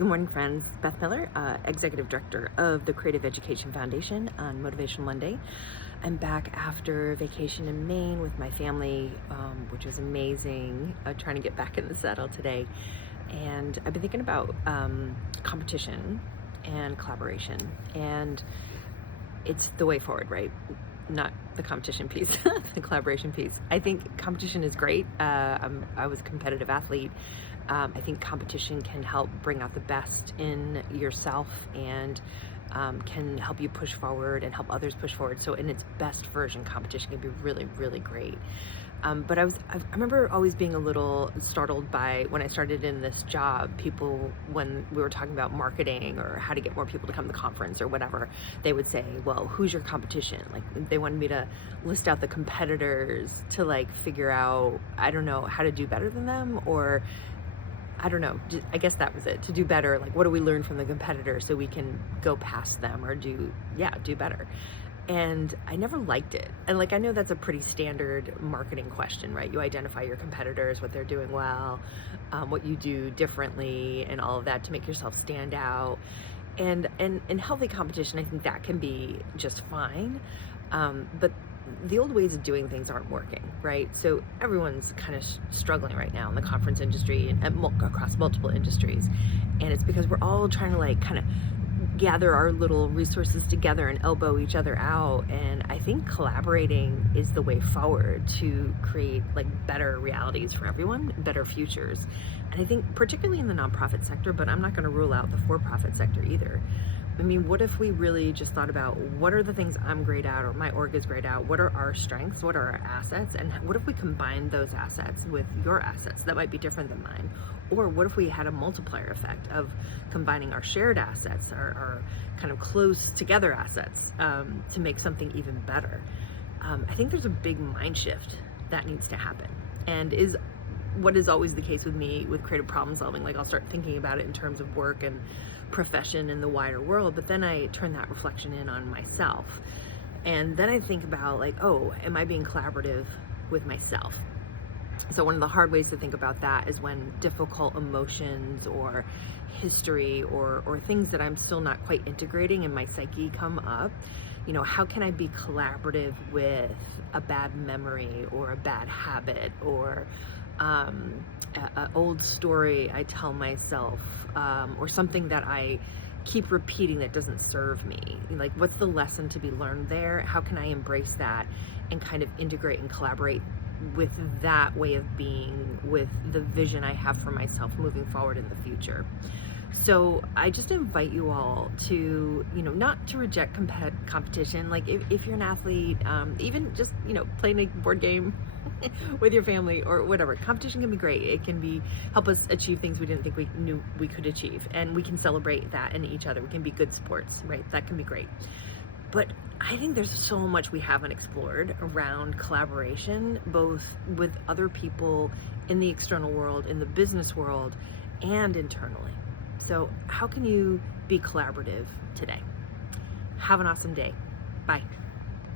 Good morning, friends. Beth Miller, Executive Director of the Creative Education Foundation on Motivational Monday. I'm back after vacation in Maine with my family, which was amazing, trying to get back in the saddle today. And I've been thinking about competition and collaboration, and it's the way forward, right? Not the competition piece, the collaboration piece. I think competition is great. I was a competitive athlete. I think competition can help bring out the best in yourself and can help you push forward and help others push forward. So in its best version, competition can be really, really great. But I remember always being a little startled by when I started in this job, people, when we were talking about marketing or how to get more people to come to the conference or whatever, they would say, well, who's your competition? Like they wanted me to list out the competitors to like figure out, I don't know, how to do better than them, or I don't know, I guess that was it, to do better. Like, what do we learn from the competitors so we can go past them or do better? And I never liked it. And like, I know that's a pretty standard marketing question, right? You identify your competitors, what they're doing well, what you do differently, and all of that to make yourself stand out. And in healthy competition, I think that can be just fine. But the old ways of doing things aren't working, right? So everyone's kind of struggling right now in the conference industry and across multiple industries. And it's because we're all trying to like kind of gather our little resources together and elbow each other out. And I think collaborating is the way forward to create like better realities for everyone, better futures. And I think particularly in the nonprofit sector, but I'm not going to rule out the for-profit sector either. I mean, what if we really just thought about what are the things I'm great at or my org is great at? What are our strengths? What are our assets? And what if we combine those assets with your assets that might be different than mine? Or what if we had a multiplier effect of combining our shared assets, our kind of close together assets to make something even better? I think there's a big mind shift that needs to happen, and is what is always the case with me with creative problem solving. Like I'll start thinking about it in terms of work and profession in the wider world, but then I turn that reflection in on myself. And then I think about like, oh, am I being collaborative with myself? So one of the hard ways to think about that is when difficult emotions or history or things that I'm still not quite integrating in my psyche come up. You know, how can I be collaborative with a bad memory or a bad habit or an old story I tell myself, or something that I keep repeating that doesn't serve me? Like, what's the lesson to be learned there? How can I embrace that and kind of integrate and collaborate with that way of being, with the vision I have for myself moving forward in the future? So I just invite you all to, not to reject competition. Like if you're an athlete, even just, playing a board game with your family or whatever, competition can be great. It can help us achieve things we didn't think we knew we could achieve. And we can celebrate that in each other. We can be good sports, right? That can be great. But I think there's so much we haven't explored around collaboration, both with other people in the external world, in the business world, and internally. So how can you be collaborative today? Have an awesome day. Bye.